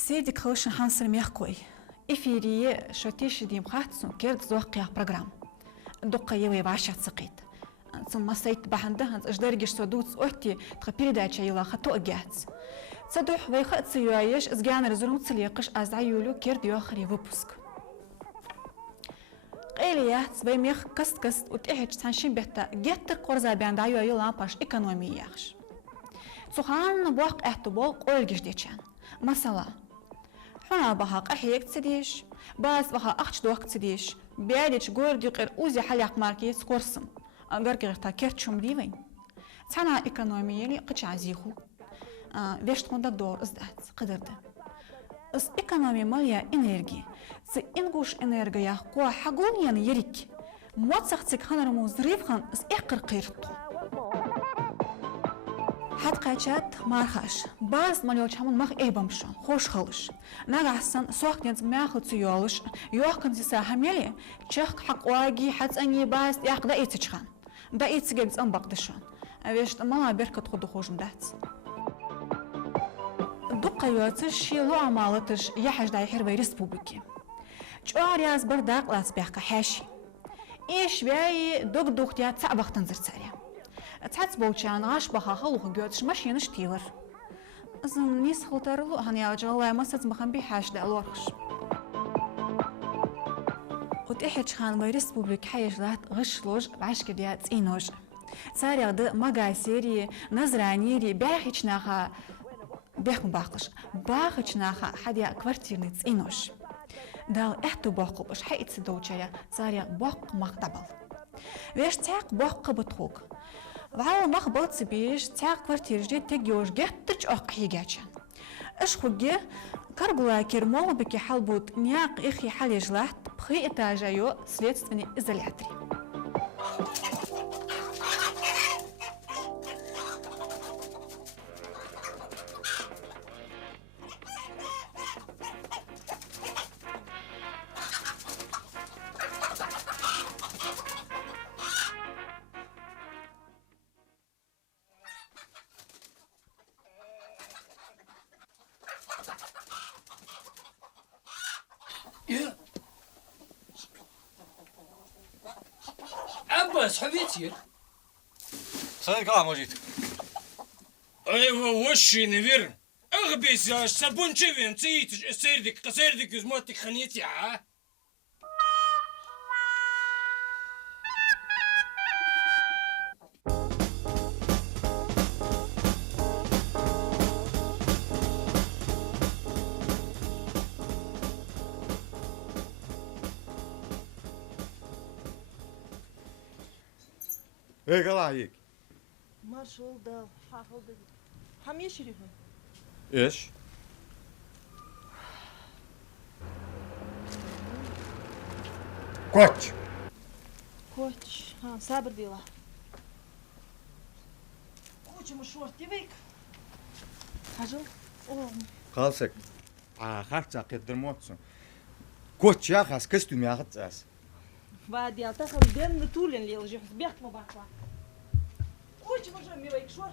سيدك خوشن حنصر ميخكوي إفيري شوتيش ديم خاتسون كيرد زوقيا برنامج دقة يوي بعشرة سقيت ثم سيت بحندها أجدرجش سودوت أختي تخبير يلا خطو أجهز صدوح ويخت سيوايش إزجان رزرم تسليقش أزعيولو كيرد يوخري وبوسك قيليات بيميخ كست وتأهج تنشين بيتا جت قرزة بين دعيو يلا باش إقتصاديش سخان بوق احتبال قولجش ديشان مثلا حنا بحق أحيك تسديش باز بحق أخش دوق تسديش بيادش جورد يقر أوزي حليق ماركيت كورسم أجر كرتا كرت شوم ديوين تانا إقتصادية قتش عزيخو ليش تكون دور إزدات قدرته إس إقتصادية مالية إنرجي س إنغوش إنرجيا قوة حقون يعني يريك موتسختك خنرمو زريفخن إس إقر قيرتو حد قاچات مارخاش باز ماليوش همون مخ إيبامشون خوش خلش ناقحسن سوق ينز ماخد سيولش يوخن زيسا هميلي چخ حق واجي حد أني باز ياق دا إيتشخان دا إيتسجيز أنبقدشون أبيشت مالا بركت خدو خوش مدات دقة يوتش يلو عمالتش يحج دا يحربي ريسبوبيكي چوار ياز برداق لاس بيحكا حاشي إيش بياي دوق تيات سعبخ تنزر تساريا تعت بوچان عاش بها خلوخ جوتش ماشينش تيلر أظن نيس خلطرلو هنيا جالله مسات مخن بيحاش دالورخش وتحج خان باي ريسبوبليك حيش لات غشلوج بعش كديات إينوج ساري د ماجاي سيري نزرانيري باخش ناخا بيخم باخش باخش ناخا حديا كوارتيرنيت إينوج دال احتو باقو باش حيت سدوچايا ساري باق مقتبل ويش تاق باق بتخوك وعلى مخ بطس بيش تاق كوارتير جديد تجيوش جهتش أقحي جاتشان إيش خوجي كرجلا كرمال بكي حلبوت نياق إخي حالي جلات بخي إتاجايو следственный изоляторي عباس حبيتي صدق موجود ايوه وشي نفير اغبيس يا سبون شفين نسيت سيردك زموتك خنيتي ها ايه قال عليك ما شاء الله حافظ هم يشرفون ايش كوتش ها صابر ديلا كوتش مشوار تبيك حاجة خالصك خارج قدر موتسون كوتش يا خاص كستوم يا خاص بعد يلتخل بين متولن اللي يلجي حسبيك ما بعرف كوتش مشوار ميويك شوار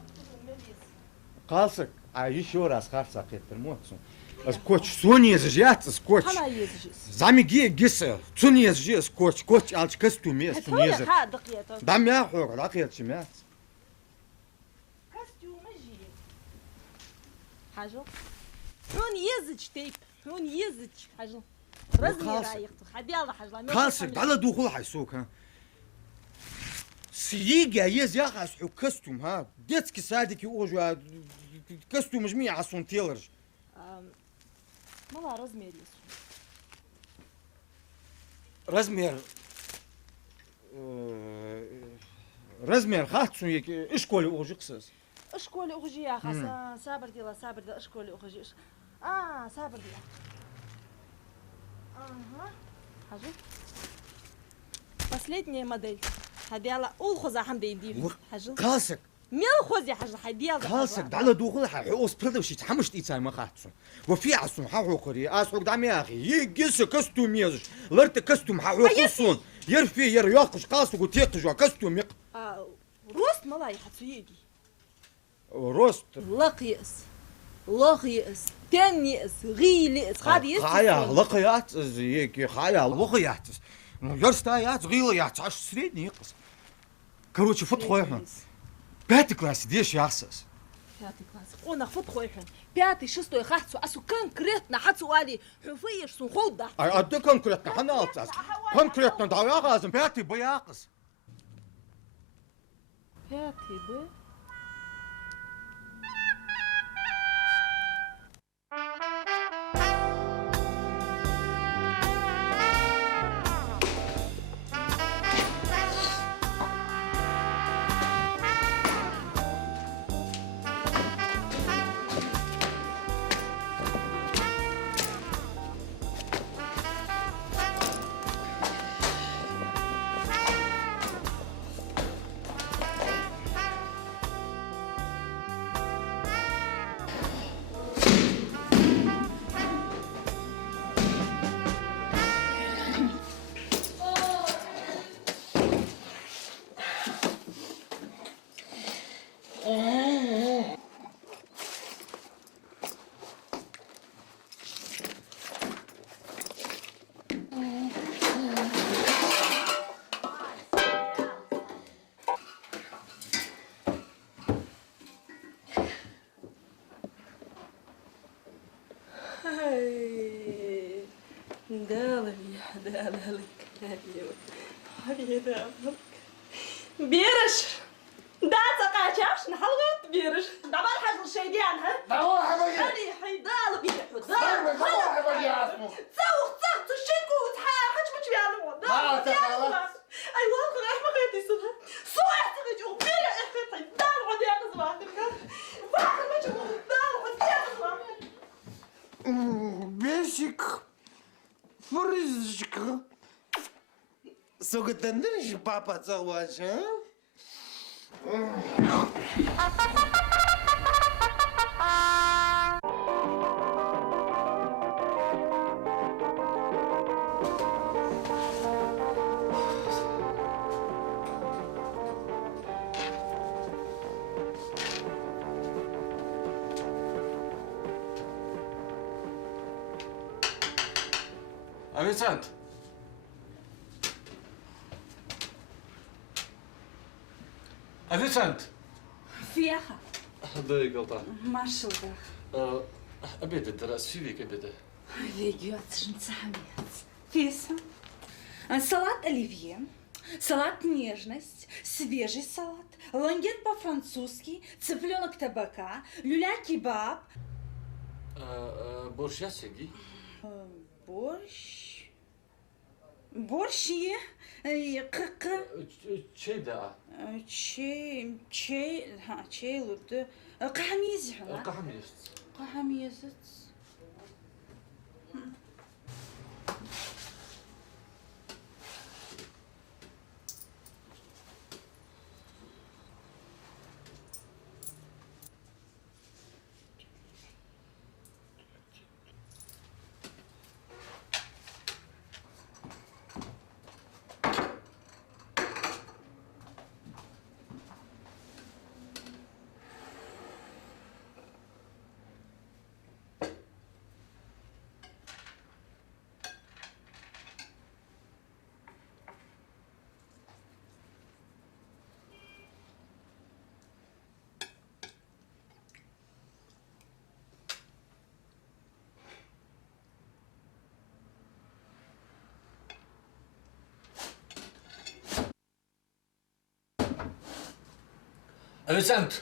خالصك عايش شوراس خارج قدر موتسون از كوتش سوني زجيات از كوتش أنا يزجيس زامي جيس سوني زجيس كوتش الش كستوم يا سوني هذا حادق يا ترى دام يا حوق العقيد شمات كاستيوم يجي حاجة هون يزج تيب هون يزج حاجة رزمي رايقته حد يلا حاجة خالصك على دخول حيسوك ها سيجا يز يا خاص حو كستوم ها ديتك سادك يوجو كستوم جميع عصون تيلرج مالا رزمير يسو رزمير خاطسون يك اشكولي اوجي قصص اشكولي اوجي يا خاص صابر ديلا اشكولي اوجي صابر ديلا حاجة последняя модель هديلا أول حمدي يدير حاجة خاصك ميل خوزي حاجة هديلا خاصك دعنا دوخل حقوس بردوشي تحمشت إيتاي ما خاطسون وفي عصون حقوقري أسوق دعم يا أخي يجلس كستوم يزش لرت كستوم حقوقصون يرفي يرياقش قاسق وتيقش وكستوم يق روست ملاي حتسويدي روست لقيس لغ يأس تن يأس غيل يأس خادي يأس خايا لقيات زيك خايا لقيات يرستايات غيليات عش سريدني يقص كروتش فوت خويهم بات كلاس ديش ياسس بياتي كلاس قونا فوت خويحن بياتي شستو يخاطسو أسو كونكريتنا حتسو والي حفيش سو خود ده اي ادو كونكريتنا حنا التاس كونكريتنا دعوا غازم باتي بياقص بياتي بي بيرش دا تقاشاش نحلغت بيرش دا ما حاجة شيدان ها هاني حيدال بيحو دال تسوق تسوق تشيكو وتحار حاج مش بيعلمون دال اي والله راح ما غيتي سبها صوعت رجعوا بيرا اخي دال عاد يا صباح واحد ما تشوفوا دال عاد يا صباح بيشك فرزك سوق تندرش بابا تزواج ها أفيسنت أفيسنت فيها دقيقة قلطة ما شاء الله أبيد الدرس في فيك أبيد فيديوهات نتحميات فيسا салат оливье, салат нежность, свежий салат, лангет по-французски, цыпленок табака, люля-кебаб. борщ ясеги Борщ. Борщ قق شي دا чей луты قحميز حنا قحميز قحميزت أفيسنت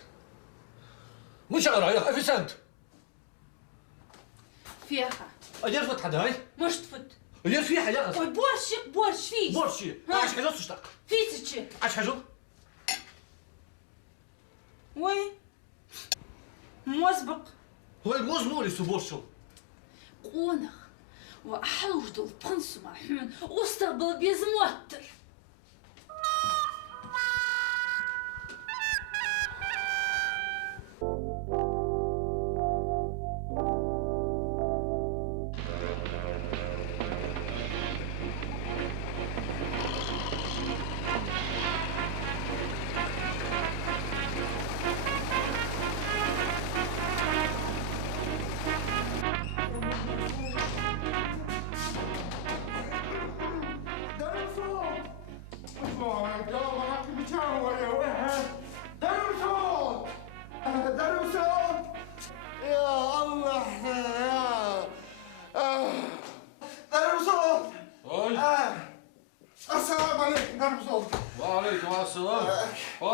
مش أقرأ أفيسنت فيها أجل فت حدا هاي مش تفت أجل في حاجة بورش فيس борщ عاش حاجة تشتاق فيس عاش حاجة وين مسبق هو الموز مولي سو борщو قونخ وأحوج دول بنسو محمد واستقبل بيز موتر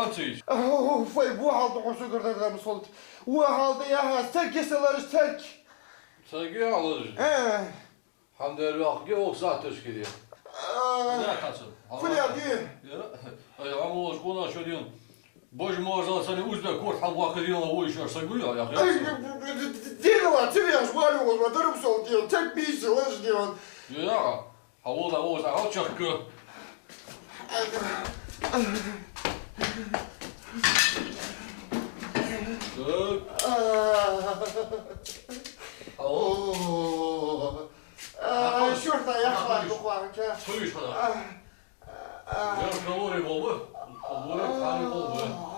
وانتيش فاي بو حالد وحشو قردر دام صلت وحالد يا ها ترك يسلارش ترك تاقي على الحمد لله قي وصات تشكيلية لا حسن فليادين اي عمو شكونا شديون بوج موزا سني اوزبك كور حوا كديون هو يشار سقويا يا اخي ديلا تبي اشوالي وما ضرب صوت ديال تك بيس واش ديال يا حوضا وزا عوتشك شرطة يا اخوان اخوانك شويش هذا يا كلوري بابا كلوري ثاني بابا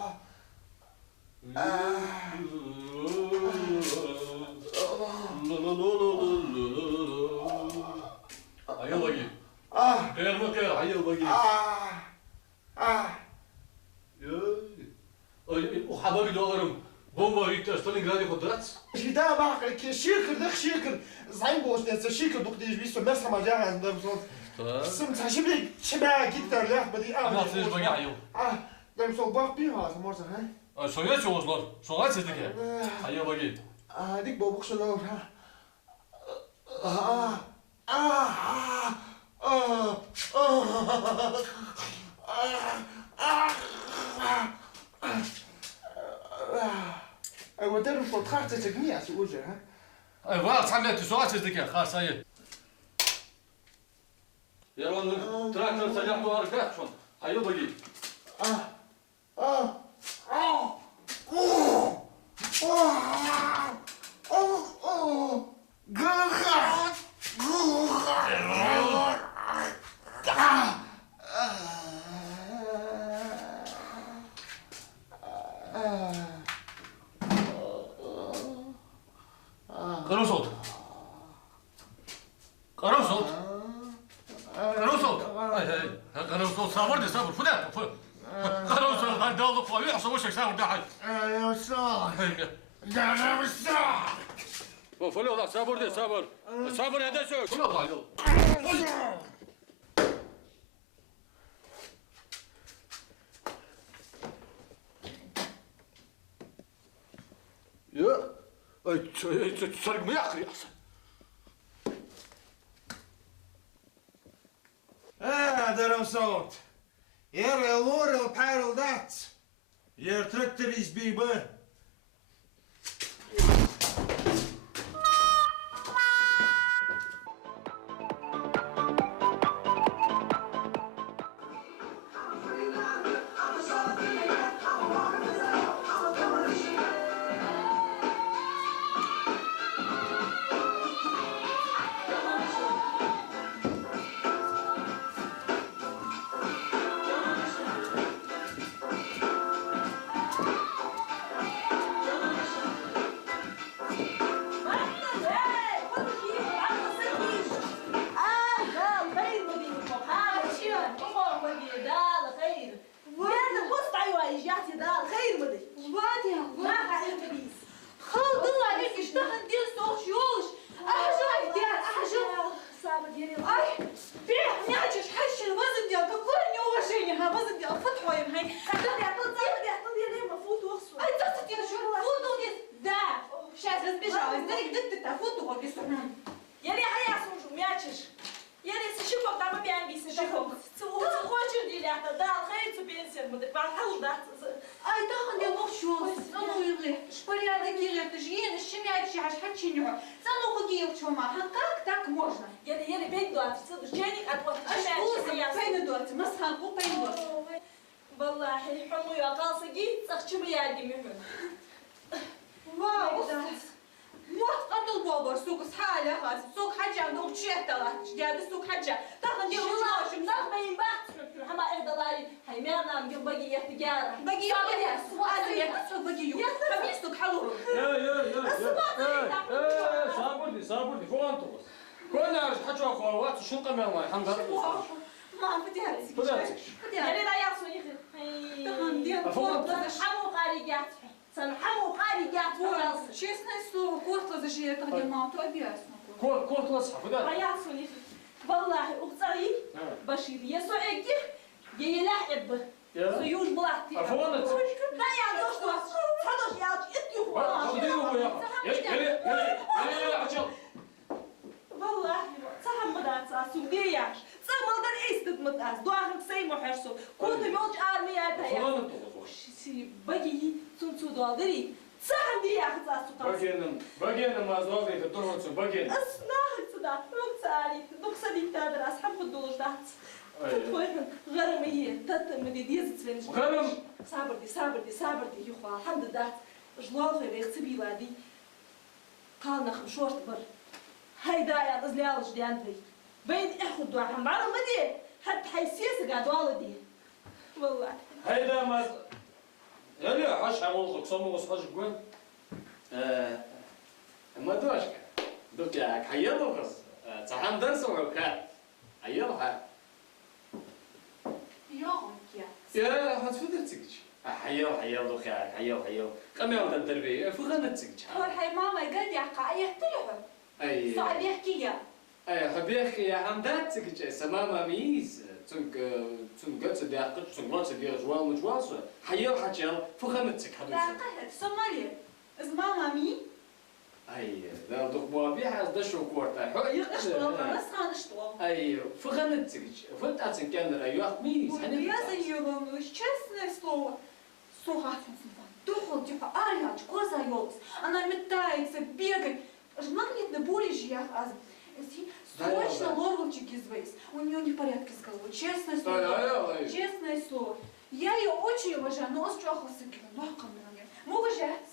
هيا باقي غير ما غير هيا باقي وحبايبي دوغرم بومبا ريتا ستالينغراد قدرات جدا باقي شيكر دخ شيكر زعيم بوش ناس شيكر دوك ديج بيسو مرسى ما جاها عندهم صوت سمت شبلي شبع جدا لا بدي انا تيجي باقي عيو دام صوت باق بيها مرسى ها شوية شو وصلت شو غاتي ديك هيا باقي هذيك بوبخ شلون ايوا داروا صوت خارطة تجميع في وجه ها ايوا تعملت شو غاتي ديك خلاص هيا يا رون تراكتور سجلت ورقات شون هيا باقي قرب صوت قرب صوت قرب صوت قرب صوت صابر دي صابر فداك قرب صوت هاي داو قوي يحصل وشك صابر ده حاج يا وسام يا وسام فلو لا صابر دي صابر صابر هذا شو فلو لا يا تسرق ما ياخذ احسن داروا صوت يا لور البارل دات يا تركتريز بيبا والله أختي بشير يسوع يجي يلعب Ja? Союз блат. А вон это. Да я то что? Садош я итки хуа. Куда его я? Я açıl. والله صح مدات ساسو دياش صح مالدر ايستد مدات دوهم سي محرسو كنت يوج ارمياتها يا Falan tutulur. شي باقي سنسو دوالدري صح دياش ساسو قاس Bagenim az vaziyette durursun bagenim. اسناه صدا روك سالي نقصدي تادر اصحاب خدولش دات تفوهن غرمية تتم دي ديز تسلمش غرم. صابر دي يخوا الحمد لله جلال في ريخ سبيلا دي قال نخم شورت بر هيدا يا ازليالش دي اندري بين اخد دوا هم معلوم دي حتى حيسيس قاعد والدي والله Hayda maz. Yani haş hamoluk somos haş gwen. Ma doşka. Dok ya hayal kız. Saham ders o ka. Hayal ha. يوم يا Ya hat fıdır çıkış. Hayal dok ya hayal. Kamyon da terbiye fıgana çıkış. هو الحي ماما قال يا قاية تلعب Ay. صعب يحكي يا Ay habiyek ya hamdat çıkış. Samama miyiz. Zum götze der Qitsch zum Glotze der Joal mit Joalso. Hayal hajal fıgana çık لا hadu. قهت سومالي از ماما مي Ay, da dok bu bir haz da şu korta. اشتغل بس خان اشتغل Ay, fıgana çıkış. Fıt atın kendine yok miyiz? Я за нее волнуюсь, честное слово. Слухай, духол типа арьяч, коза ёлс. Она метается, бегает. Магнитно боли же я срочно лорвальчик извейс. У нее не в порядке с головой, честное слово. Честное слово. Я ее очень уважаю, но острахла сыкила. Ну, ко мне. Мы уважать.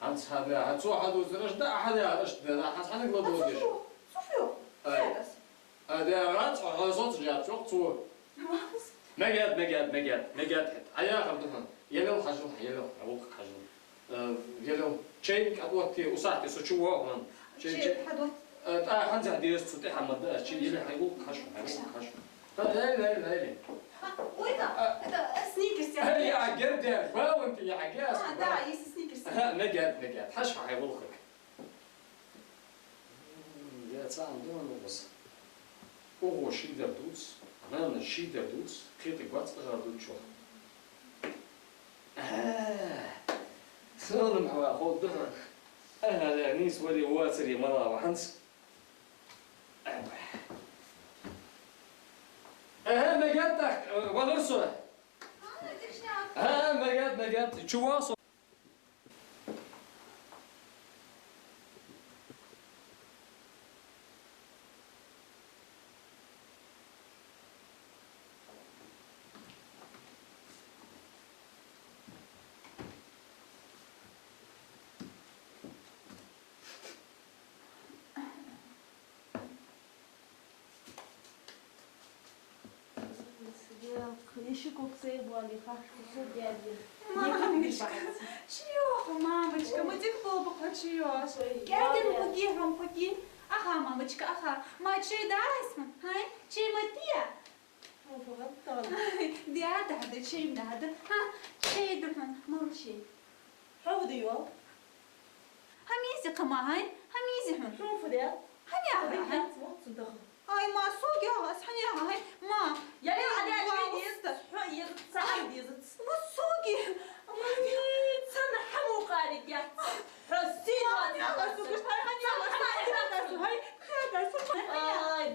Hans had zo had dus er daar had ja, dat had ik wel door dus. Софию, зараз. Der Rat hat sonst ja çok zu. Megat. Ayağa kalktım. Yellow hajul. Avuk hajul. Yellow chain kadwati usahti suçu var. شيء حدوث. Hans had diyor tutu hamada. Çi yele avuk hajul. لا. وين это سنيكرز هل يا جردة باو انت يا حجاز. да, есть сникерс. Megat. Haş hayvuluk. Ja, saan doen was. Ого, шидер дуц. Она шидер дуц. Крити гвацка дуцо. Сълнем хава ход. Ага, нис води уацери мала ванс. Megat, валурсо. Megat. Чувасо. Еще как сейбуали, как все дядя. Мамочка, чего, мамочка, мы тепло похочешь. Гядин поги. Ага, мамочка, ага. Мать чей дайсман, хай? Чей матия? Диада, чей надо? Ха, чей дурман, молчи. شوف ديوال Хамизи камай, хамизи хун. شوف ده Ханя, хай. Ай, ма, суги, ага, ханя, хай. Ма, يا ليه عادي Вау. يزت شو يزت ساعة يزت вот суги. سنة حمو قاري يا حسين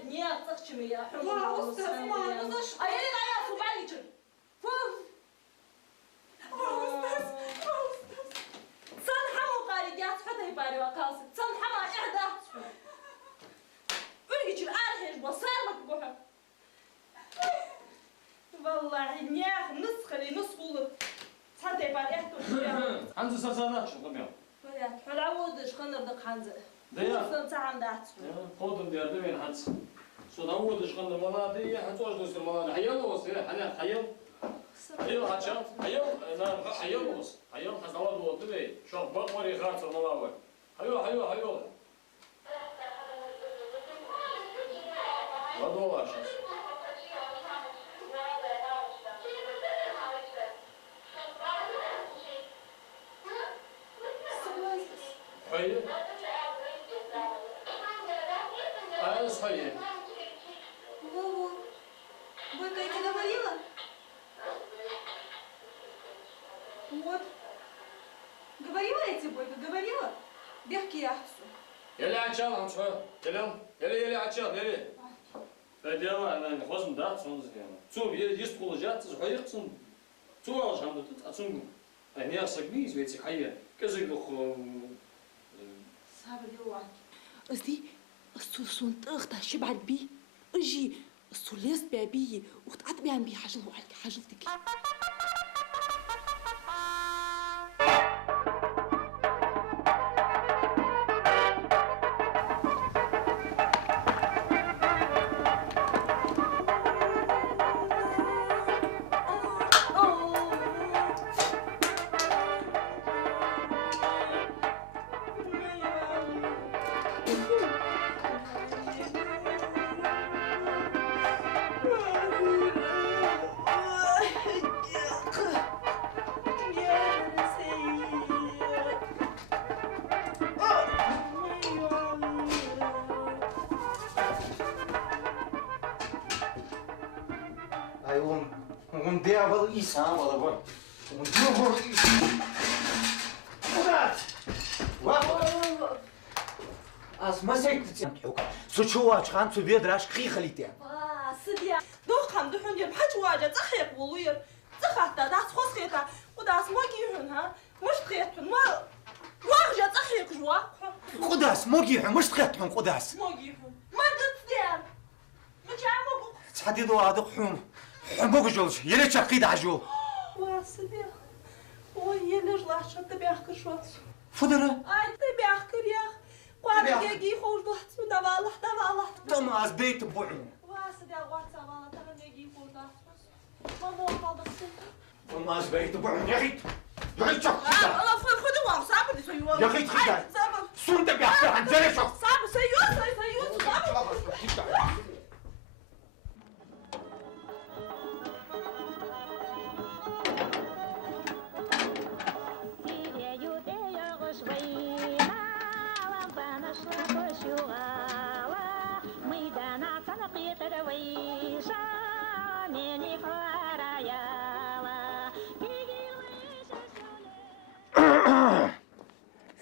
нет, зачем я? Вау, Стас, мама, ну за что? А я не знаю, субаличен. صن حمو قاري يا صحتي باري وكاسي صن حما إحدى ولقيت الآن هيج بصار مكبوحة والله نياخ نسخلي نسخولت صحتي باري إحدى Hans sana şundan. حلعودش خلنا بدك حنزة ديا. وصلت عم دات Kodum derdi ben Hans. So da wurde schon der Monate, hat auch das Monate. Hayal was, ja, hayal. Hayal hat schon. Hayal was. Hayal has Allah do dedi. Şu bak var ya kart olmalı var. Hayal. Vado var şans. Hayır. Hayır. Вова, Бойко, я тебе говорила? Вот. Говорила я тебе, Бойко, говорила? Бегки яхтсу. يلي عتشال عم شوي كلام يلي عتشال يلي فديما انا نخوزم دا تصون زين تو يست كولجات زحيق تصون تو واش عم تصون هنا صقنيز بيتك حيه كزق صابر يوعك قصدي السوسون تغطى شبعت بي اجي السوليس بابي وتقعد بيان بي حاجل وعلك حاجلتك ديابل إيسان ولا بون وديابل إيسان قدرت ما سيكت سوتشواش خان سو دراش خي خليتين سديا دوخ خام دحون ديال بحال واجا تخيق ولوير تخاتا داس خوس خيتا وداس موكي ها مش تخيط ما واجا تخيق جوا قداس موكي مش تخيط قداس موكي ما دتيان مش عمو تحديدو هذا حوم حموك جوز يلي تشقيد عجو واسديا وهي اللي جلاش تبيعك شوات فدرة اي تبيعك يا قال يجي خوش ضحت دبالة تم از بيت بوعم واسديا غوات دبالة تغن يجي خوش ضحت ما مو فاضل تم از بيت بوعم يا خيت يا خيت شوف الله خدوا صعب دي سيو يا خيت خيت سون تبيعك عن جري شوف صعب سيو صعب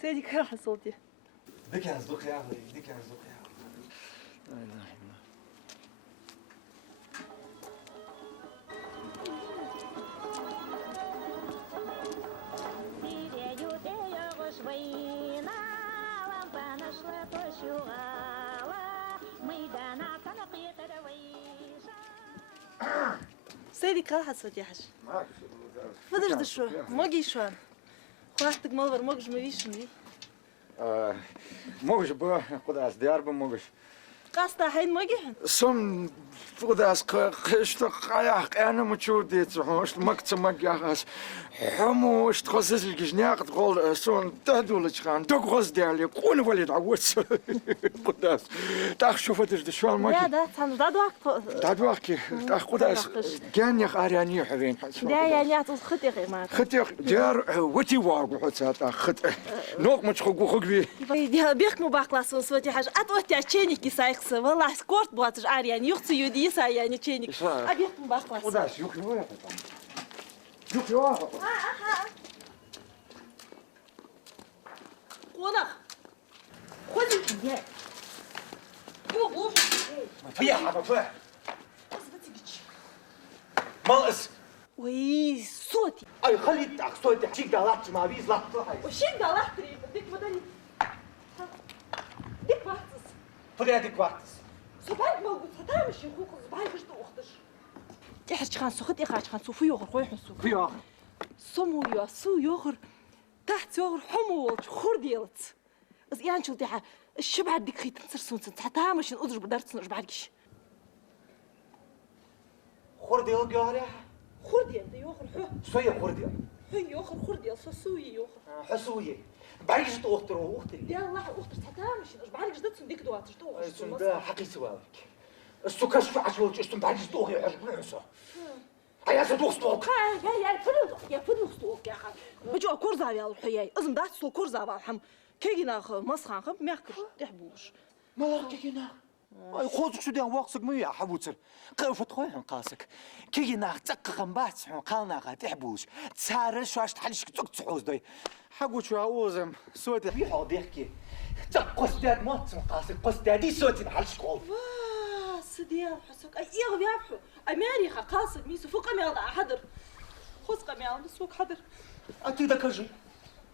سيدي كان حصلتي ديك ينزلق يا اخي ديك ينزلق يا اخي لا اله الا الله سيدي كان حصلتي حاج فدش دشو موجي شوان خواهتك مالور موجش مريش مني موجش بو قداس ديار بموجش قاستا حين موجي سم قداس قشتق قايق انا متشودي تحوش مكتب مجاس حموش تخصص الجناق تقول سون تهدول خان تقص ديالي قون وليد عوس قداس تاخ شوف دشوان موجي لا ده تام دادواكي تاخ قداس كان يا قارياني حبين لا يعني عطوس خطي غير ما خطي ديار وتي واق حتى خط نوق متخو خوغبي دي بيخ مو باقلاس وصوتي حاجه اتوتي تشينيكي سايخس والله سكورت بواتش اريان يخص يودي يعني تشينيك ابيخ مو باقلاس قداس يوكي وين يوكي وين قولا خذي يا يو فيها حاجه فيها مالس وي صوتي اي خلي تاخ صوتي تشيك دالات ما بيز لا وشين دالاتري بدك مدني ديك وقتس فدي هذيك وقت صباح موجود فتاه مش يخوك صباح باش تاخدش تحش خان سخط يخاش خان سوفي يغر خوي حسو فيها سمو يا سو يغر تحت يغر حمو خور ديالت از يعني شو تاع الشبع ديك خيت نسرسون تحتها مش نقدر بدرت نرجع بعدش خور ديال قارع خور ديال يغر حو سويه خور ديال يغر خور ديال سوي يغر حسويه بعيش توختر وختي يلا اختر تحتها مش نرجع بعدش دت ديك دوات شتو سن حقي سواك السكاش في عشوة استم بعيش توخي عجب نعسو هيا سدوخ ستوك يا فلوس يا فلوس ستوك يا خال بجو كورزا يا الحياي ازم دات سو كورزا بالحم كينا مسخان خب ماكر تحبوش ما كينا أي خوزك شو ديان واقصك مية حبوتر قوفت خويا قاسك كي ناخ تققم بات قالنا غا تحبوش تسارش شو تحلش تحوز داي حبوت شو اوزم سوتي في حوض يحكي قصداد موت قاسك قصدادي سوتي نحلش قول واه سديا حسك اي يغ بيعرفو اماري قاسك ميسو فوق ميضا حضر خذ قميض نسوق حضر أنتي دكاجي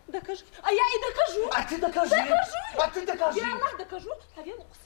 دكاجي اي دكاجو أنتي دكاجي أنتي دكاجي يا الله دكاجو هذه نقص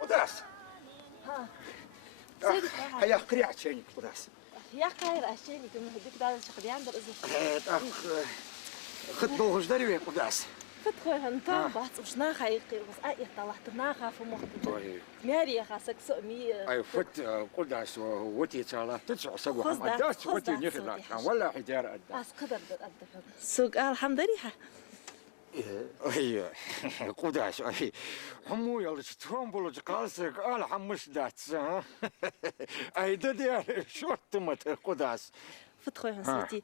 قداس هيا قريعة شيني قداس يا خير عشاني كم هديك دار شغلي عند الأزل خد بوغش داري وين قداس فتخوي هنتا بس وش ناخا يقير بس أي طلعت ناخا في مخطط ماري خاسك سؤمي أي فت قداس وتي تالا تسع سبوع قداس وتي نخلا ولا حجار قداس قدر أدفع سوق الحمد لله أي قداس أي همو يلا تفهم بلوج قاسك قال حمش دات أي ددير شورت مت قداس فتخوي هنسيتي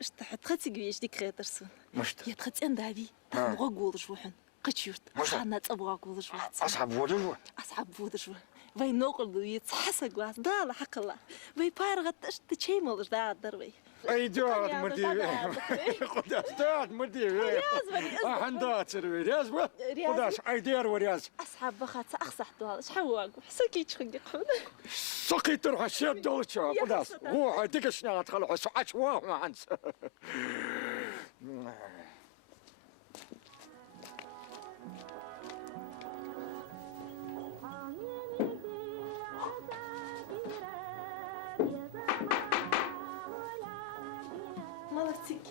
اش تحت خاتي قويش ديك خير ترسون مشت يا تخاتي عندها تبغى قول شوحن قتشورت خانا تبغى قول شوحن أصحاب وجو أصحاب بود شو وي نقول يتحسق واس دال حق الله وي بارغت اش تشي مولش دا دربي أي داد مدي قداس داد مدي حندات سروي رياز قداس أي دير ورياز أصحاب بخات أخصح دوال إيش حواق حسكي تشخنق حول سقي تروح الشيب دولتشا قداس روح ديك شنات خلوا سعش واه ما عنس مالتك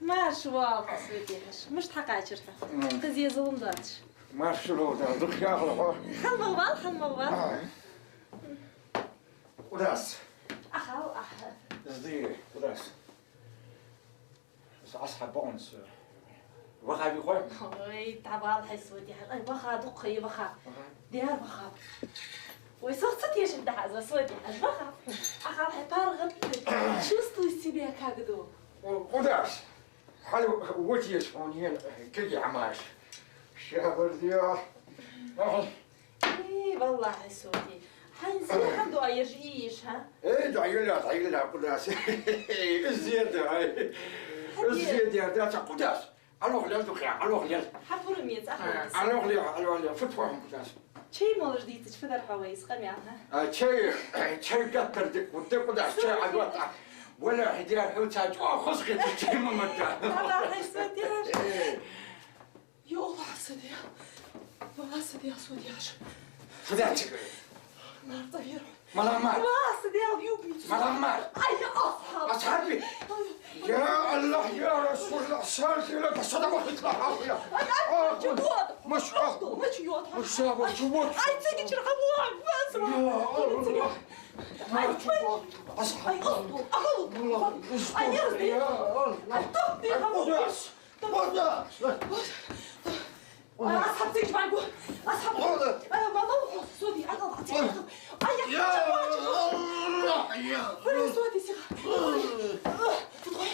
ما شوال تصويتيش مش تحقق شرفة قزية ظلم داتش ما شلو دا دوك يا خلوا خل مغبال خل مغبال قداس أخو زدي قداس بس أصحاب بونس وخا بيخوي وي تعبال حي سودي أي بخا دقي بخا ديار بخا ويصوت ستيش بدها زو سودي بخا أخا حي بارغب شو استوي بيها كاغدو قداس حلو وتي يشفونين كي عماش شابر ديار إيه والله حي سودي حنسي حدو يرجيش ها ايه دعي لها قداس الزيادة هاي الزيادة هذا قداس الوغ ليل دوكيا الوغ ليل حفر ميت أخو الوغ ليل فتوهم قداس شي مول جديد تفدر حوايس قميعها شي قطر ديك ودي قداس شي على الوطع ولا حدير حوتها جوا خصك تشي ممتا والله حي سودي يا الله سودي والله سودي سودي خذاتك نار طير مالها مال والله سودي اليوبي مالها مال أي أصحاب أصحابي يا الله يا رسول الله سالتي لك الصدق وحيطلع حاوية مش مش شابه جوات أي تيجي ترحبوا بس يا الله أصحاب أي أصبر أغلط أي يرضي أتقضي قداس قداس أصحاب تيجي معقول أصحاب أنا ما ضوء سودي أنا ضعتي أي يا الله يا ولا سودي سيغا تدخل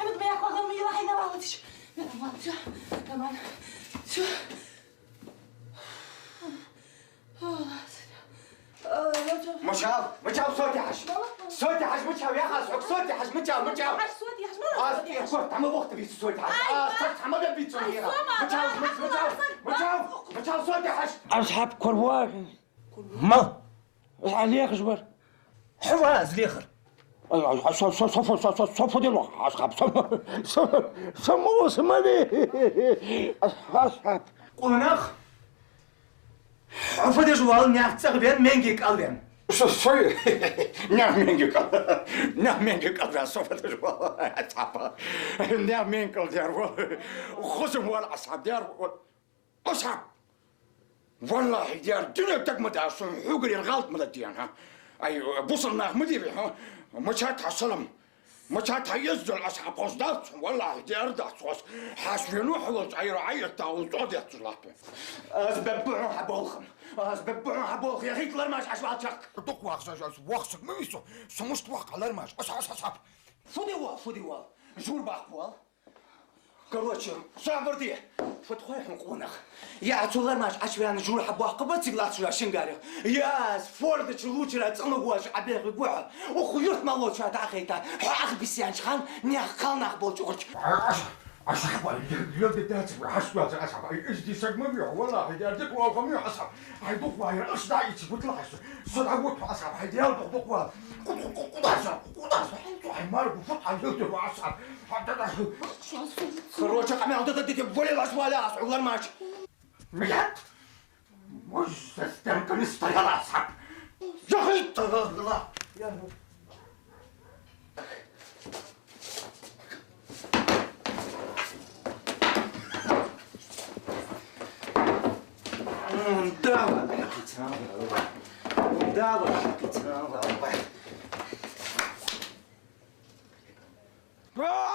أمد ما ياكل غمي راح ينام تمام شو مشاو صوتي حش مشاو يا خاصك صوتي حش مشاو حش سودي حش ما صوت عم وقت بيت صوتي حش صوت عم بيت صوتي مشاو صوتي حش أصحاب كروان ما عليك جبر حواز ليخر صفو ديال أصحاب سمو سمالي أصحاب قناخ عفوا دي جوال نياك تغبين منجيك ألبين Sorry. Namenjuk al daar sofa dus wel. Tapa. Namenkel daar wel. Khosum wal ashab daar. Ashab. والله ديار الدنيا تقمد عصون حقري الغلط من الديان ها. أي بوصلنا مديري ها. مش هتحصلهم. مش هتهيزوا أصحاب قصدات والله ديار دعوس حاسبينو حوض عير تعوض عودي تصلحته. أسببعوا حبوخم. أسببعوا حبوخ يا هتلر ماش عشواتك. دوك واخسك ميسو سمشت واق على الماش أصحاب. فودي جور باقوال. Короче, صابردي فتخوي حنقونك يا عتولر ماش عشوان جور حبوا قبت يقلات شو شنقاري يا فورد تشلوچرا صنغواش عبير غوا وخيوت مالو شا داخيتا حق بيسيانش خان نيخ خالنا بولچورج أصحاب يلد دات حسبات أصحاب إيش دي سجمي والله ديك والقمي أصحاب هاي دوك واير إيش داعي تبطلع صدقوا أصحاب هاي ديال دوك وا هاي مارك فتح يوتيوب أصحاب خروج قمي عودة دي بولي الأسوالا أصحاب ماشي ميات مش تستنكر استيال أصحاب جهيت الله يا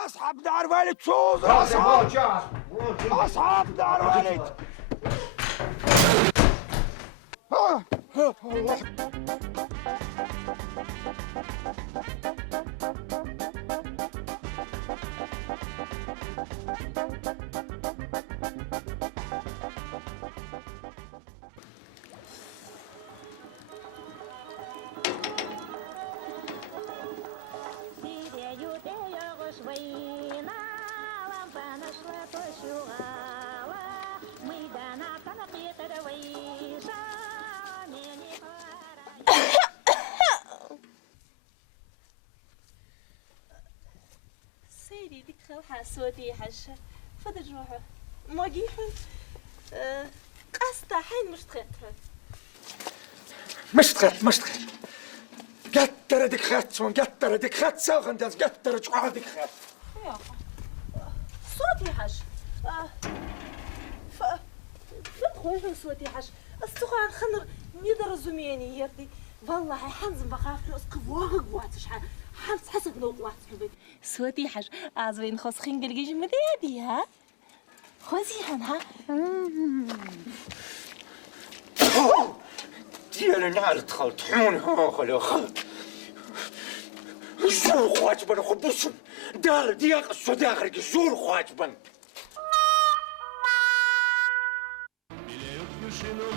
أصحاب دار والد شوز أصحاب دار والد سيدي ديك خلحة صوتي حشة فدر روحه موقيفة قصة حين مش تخيط قتر ديك خاتون قتر ديك خات ساخن داز قتر شوع ديك خات يا صوتي حش فدخل صوتي حش استخوان خنر ميدر زمياني يردي والله حنزم بخاف له اسقف واغ شحال حنس حسب لو قوات حبيبي صوتي حش عازوين خاص خنقرقيش مديدي ها خوزي ها ديال نار دخلت حون ها خلو خلط زور خواتبن خبصن دار دياق الصداقرك زور خواتبن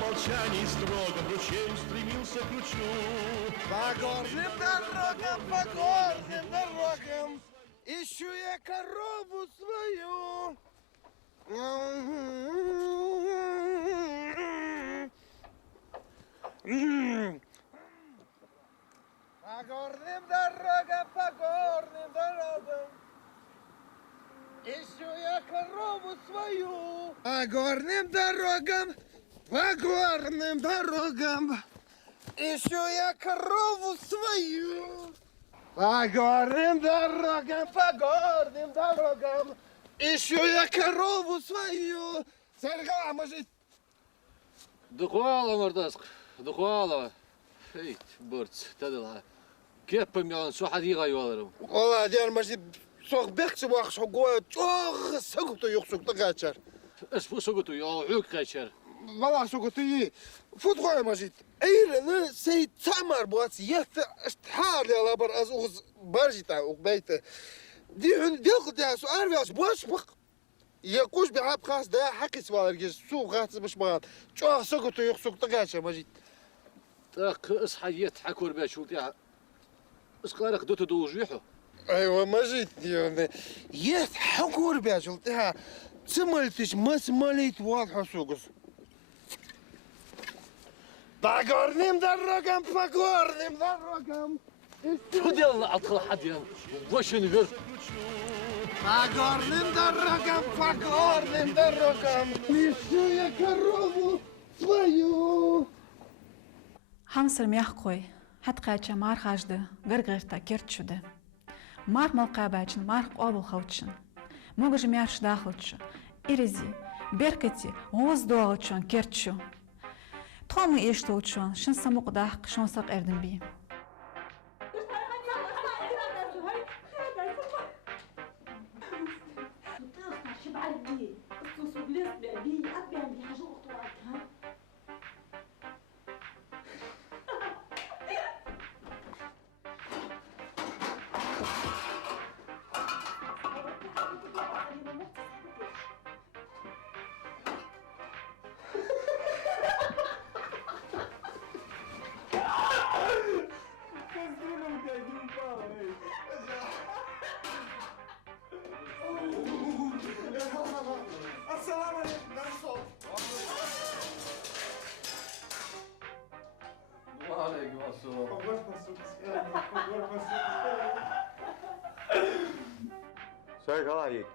Молчание строго, ручей устремился к ручью. По горным дорогам, ищу я корову свою. По горным дорогам, ищу я корову свою. По горным дорогам, ищу я корову свою. По горным дорогам, ищу я корову свою. Серга, может... دخواله مرداسك دخواله هيت برت تدلها كيف بميان شو حد يغير والله ديال ماشي سوق بيخش واخش حقوق توخ سقطو يخسق تقاشر اش بو سقطو يا عوق قاشر والله سقطي فوت خويا ماجد ايرنا سي تمر بوات يث استحال يا لابر از اوز بارجيتا وبيت دي خدها سؤال بياش بواش بق يقوش بعاب خاص ده حكي سوال رجس سوق غاص مش بغات شو سقطو يخسق تقاشر ماجد تاك اصحيت حكور باشو تاع اسقالك دوتو دوجيحو ايوه ماجد يث حكور بياش قلتها سملتش ما سمليت واضحه سوقس Погорным дорогам. خذ يلا ادخل حد يلا واش نقول Погорным дорогам. Ищу я корову свою. حنصر ميحقوي حتقاچا مار خاجdı, gırgırta kertçüdü. Mar malqabaçın, mar qobul xavçın. Mogıcı miyarş daxılçı. İrizi, berketi, oğuz doğalçın kertçü. Tomu eşti uçun, şın samuk dağ, şonsak erdim biyim. السلام عليكم نرسل وعليكم السلام. سايق الله عليك.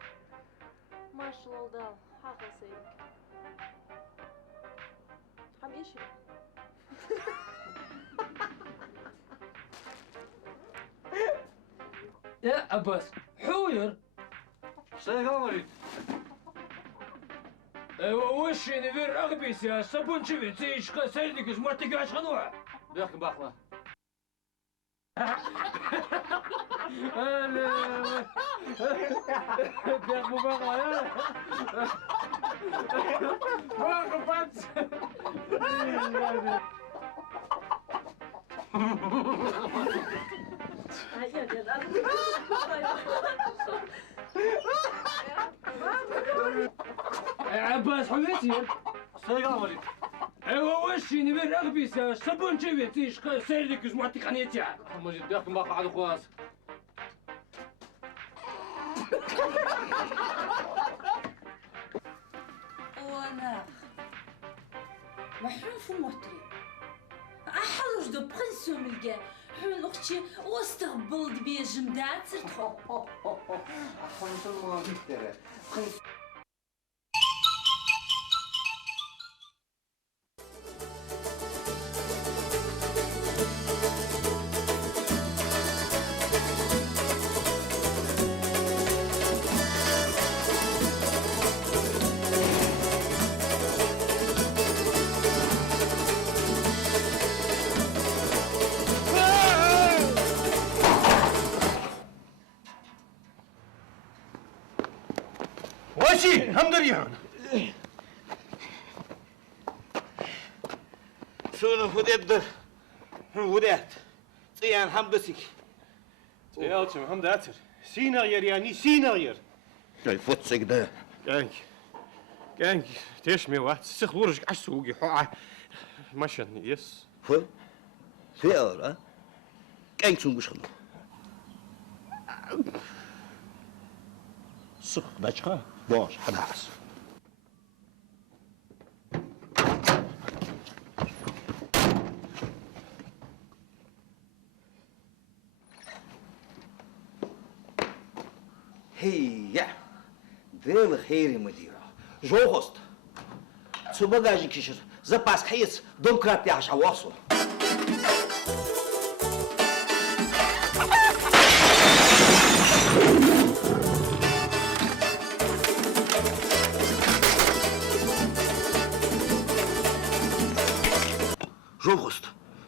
ما شاء الله دال حاقة سيدك عم يشرب يا عباس حوير سايق الله عليك. وش نفير أغبيس يا صابون شوي تيش سيدك مرتك عش خنوع بياك باخلا بياك باخلا باخ بات عباس حويتي سايق الله عليك. وش نفير أغبيس يا صابون شوي تيش سيدك مرتك عنيتيا مجد بياك باخلا على خواص وانا محروم في المطري احلوش دو برنسو ملقا حمل اختي واستقبلت بيا جمدات سرتخو خمس المواضيع ترى. واشي هم دريان شنو فديت ودات صيان حمدسك يالتم هم داتر سينارير يعني سينارير الفوتسك ده كانك تشمي واحد سخ ورجك عسوقي حوعه مشان يس في أورا كانك سنقش خلو صخ باشخا باش حداس هي دل خير مديرة جو هست سو بغاجي كشر запас حيس دومكرات يا شواصل جو هست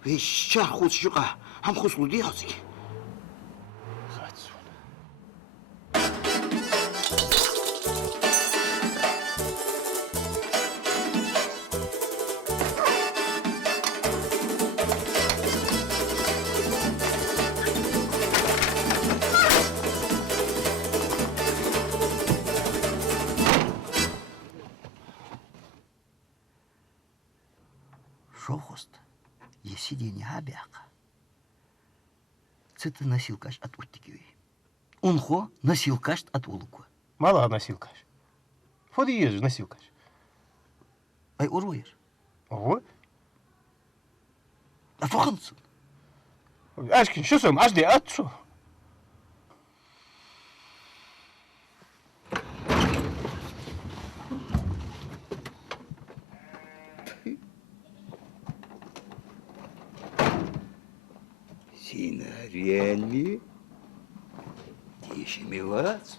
ويش شهر خود شقة هم خصلو دي هزي Шохост, если день обяка. Це носил каш от уттикивей. Унхо носил каш от улуку. مالا نسيل كاش فودي يز نسيل كاش Ай уруер. هو Афоханцу. اشكن شو سم اشدي اتسو Синаренми? Тишемевац?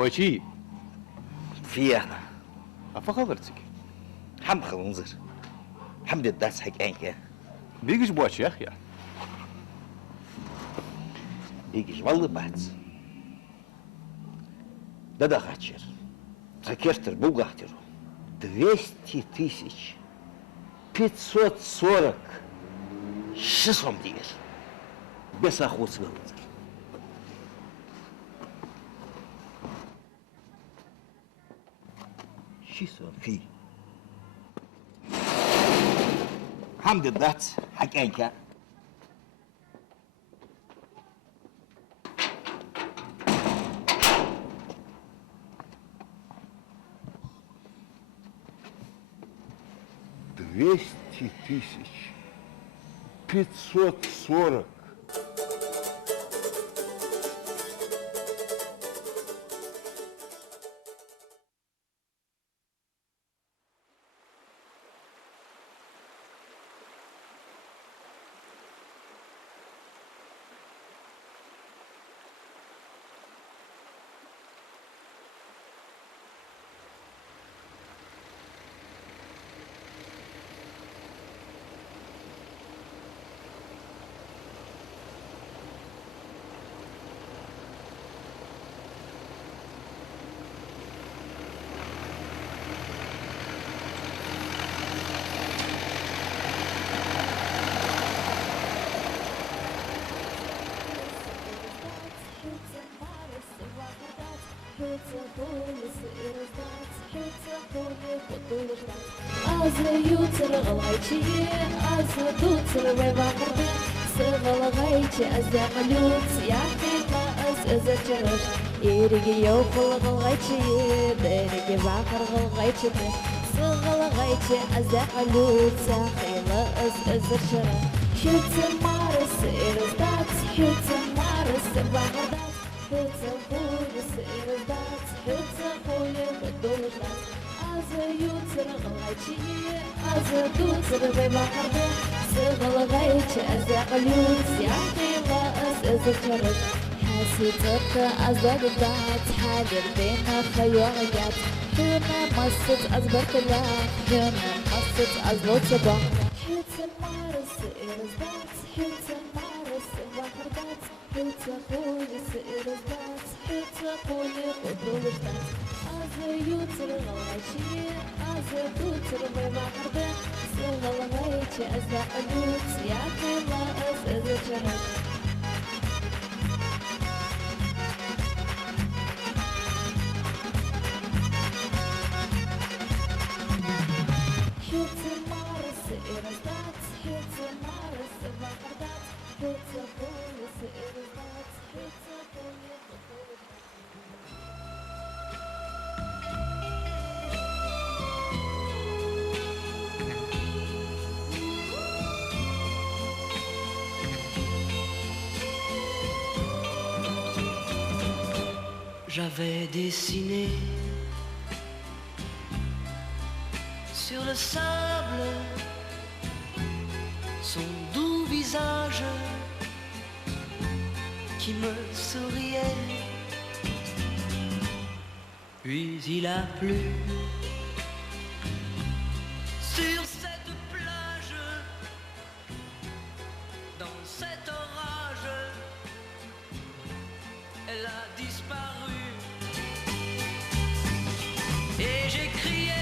وشي فيها أفخبرتك حم خنزر حمد الداس حق عينك بيجيش بوش يا أخي يجيش والله بعد ده خاتشر تكرتر بوغاتر 200 тысяч 540 600 дир без охоты вылазки. شيسون في حمد الذات حكايك $200 тысяч 540. Azıютır gılgayçı, azıdutur ve bakırdı. Sıgılgayçı azamlut, yakima azıcırır. Erigi yokul gılgayçı, derigi bakır gılgayçı. Sıgılgayçı azamlut, yakima azıcırır. Hütün marısı ırızdat, hütün marısı bakırdat. Hütün hulüsü ırızdat, hütün hulü kudurdat. Azıютır gılgayçı, azıdutur ve bakırdı. Sıgılgayçı azamlut, yakima azıcırır. حسيتك أزدادت حاضر بين خيالات هنا مصت أزبرت لا هنا مصت أزبرت با حيت المارس إرزدات حيت المارس وحردات حيت أخوي سإرزدات حيت أخوي قدولشدات أزيوت الغواشي أزدوت الغيبة حردات سغلغيتي أزدقلوت يا كلا أزدجرات J'avais dessiné sur le sable son doux visage qui me souriait. Puis il a plu sur cette plage, dans cet orage, elle a disparu. Et j'ai crié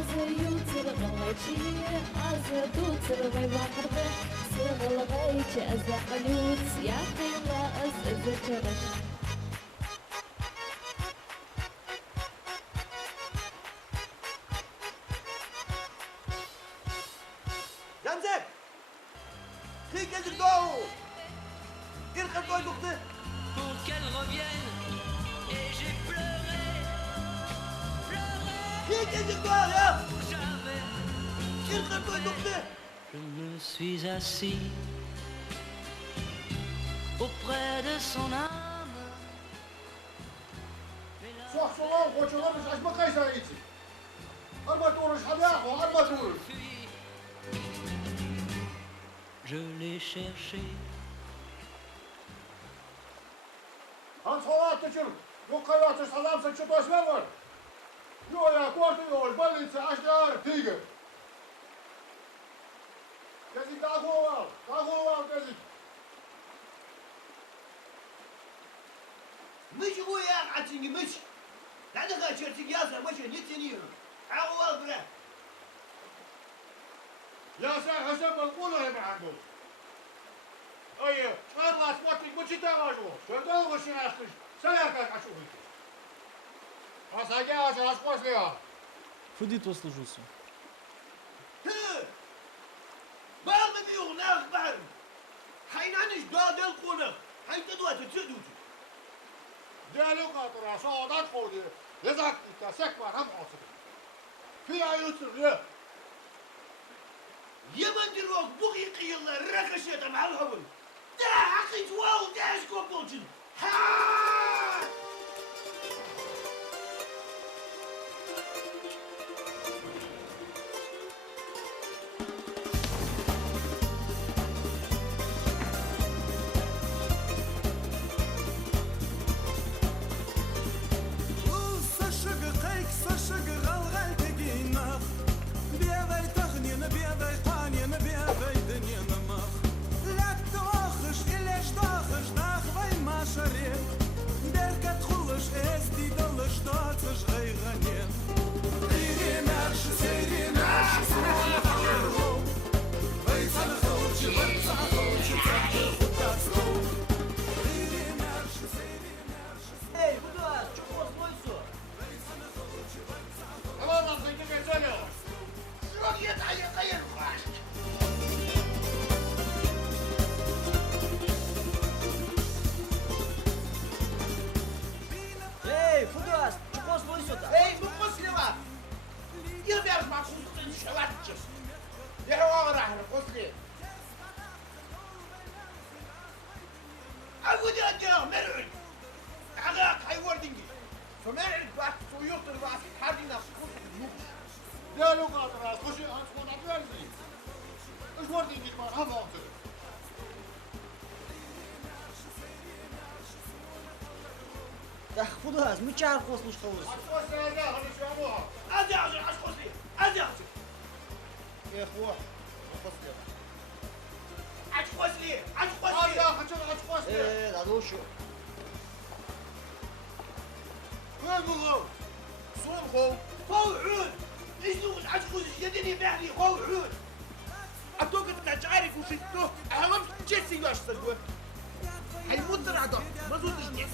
أزيوتر غواشي أزدوتر وبحرده صغلغيتي أزعلوت يا قيمة أزدجرش Gamze! Krieg qu'elle dort. Il est quand même pour qu'elle revienne. Et j'ai pleuré, jamais. Je me suis assis auprès de son âme. Je l'ai cherché. مش هو يا عتيني مش لا دخل شرتك ياسر مش نتني عوض بلا يا سيد حسب القولة يا معلم ايه شهر لا سمعتك مش تواجه شو ده وش ناقش سلاكك اشوفك اساجا عشان اشخاص ليها فديت وصل جوسو. بعض بيغناخ بعد حينانش داد القولة حين تدوى تتسدوت دالو قاطرة صعودات خودي لذاك تسكبر هم عصر في عيوتر ليه يمن دروك بغي قيلنا ركشت مع الهبل دا حقيت واو دا اسكو بوتن ها خذوها مش عارف وصلوا شخوص هذا عشان عشقوسي هذا عشان يا اخوة عشقوسي عشقوسي ايه هذا وشو وين بالله صوم خو خوعون ايش عشقوسي يدني بعدي خوعون اتوقع انك عارف وش اسمه اهم جيسي باش تسوي حيموت رعده ما زودش نيك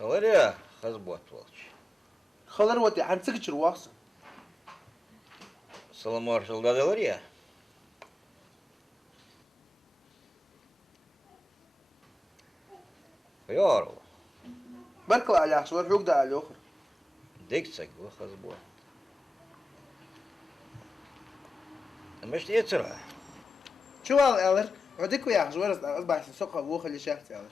خلريا خزبوت والش خلر ودي عن سكتشر واصل سلامور شلدادلريا يارو بركل على شوار حوق ده على الأخر ديكسك وخزبوت مش تيتسرها شو هذا ألر عديك ويا شوار أصبح سوق أبوه اللي شاهت ألر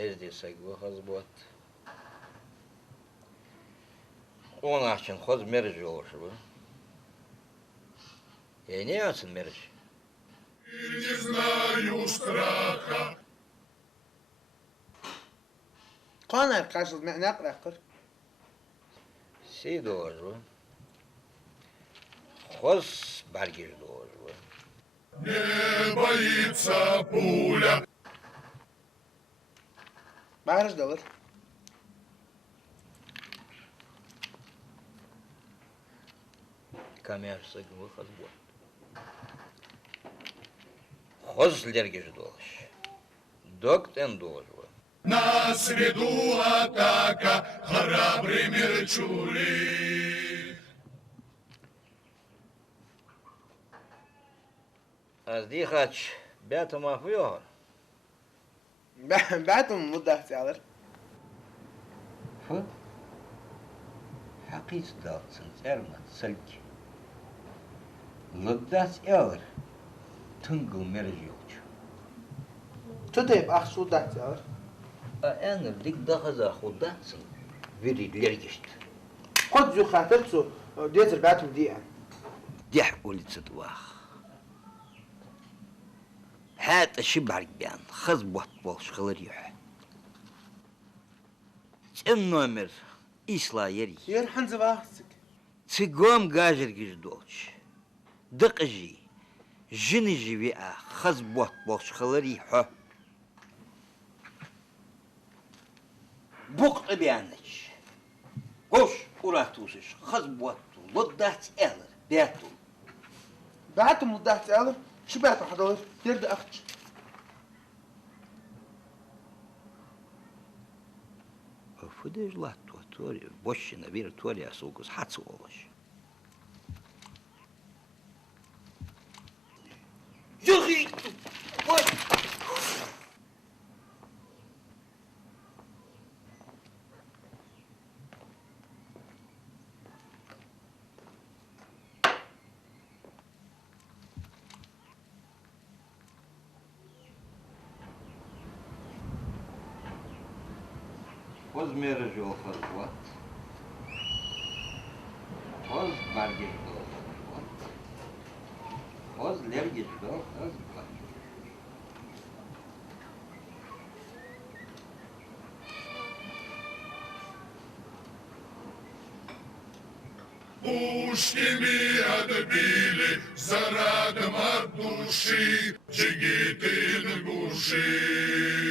Ezdiysak وخزبوت Onun için koz merici olur bu. Ne yapsın merici? Не знаю страха. قانا قاشل معنا قراقر Şey doğur bu. Koz bargir doğur bu. Не боится пуля. بعرج دور Kamersak وخزبوت. Koz lergeci doğur. Dokten doğur bu. На среду атака, храбрый Мерчули. Az dikaç betim afıyor. بعتهم مدة ألر Fı? Hakis dalsın ermat sılk. Lüddas eğer. Tıngıl merici yokçu. شو تيب أخ شو ده ألر Eğer dik daha da hudatsın. Veriler geçti. خد جو خاطر سو ديتر بعتهم دقيقة Dih ulitzat vah. هات شبعك بيان خزبوت بولش خلريح. النمر إسلا يري. يرحن زباحسك تقوم قاجر جدولش. دقجي. جنجي بيا خزبوت بولش خلريح. بوق بيانش. قوش وراتوسش خزبوت لدات إلر بياتو. بعتهم مدة ألر شو بعتهم حضور يرد أختش Fudej latto tori boşuna bir tori asılgız hatsı olmuş. Yuhi! Oy! Koz merici ol khazbot. Koz bargej ol khazbot. Koz lergej ol khazbot. Пушками отбили, зарадом от души, джигиты ингуши.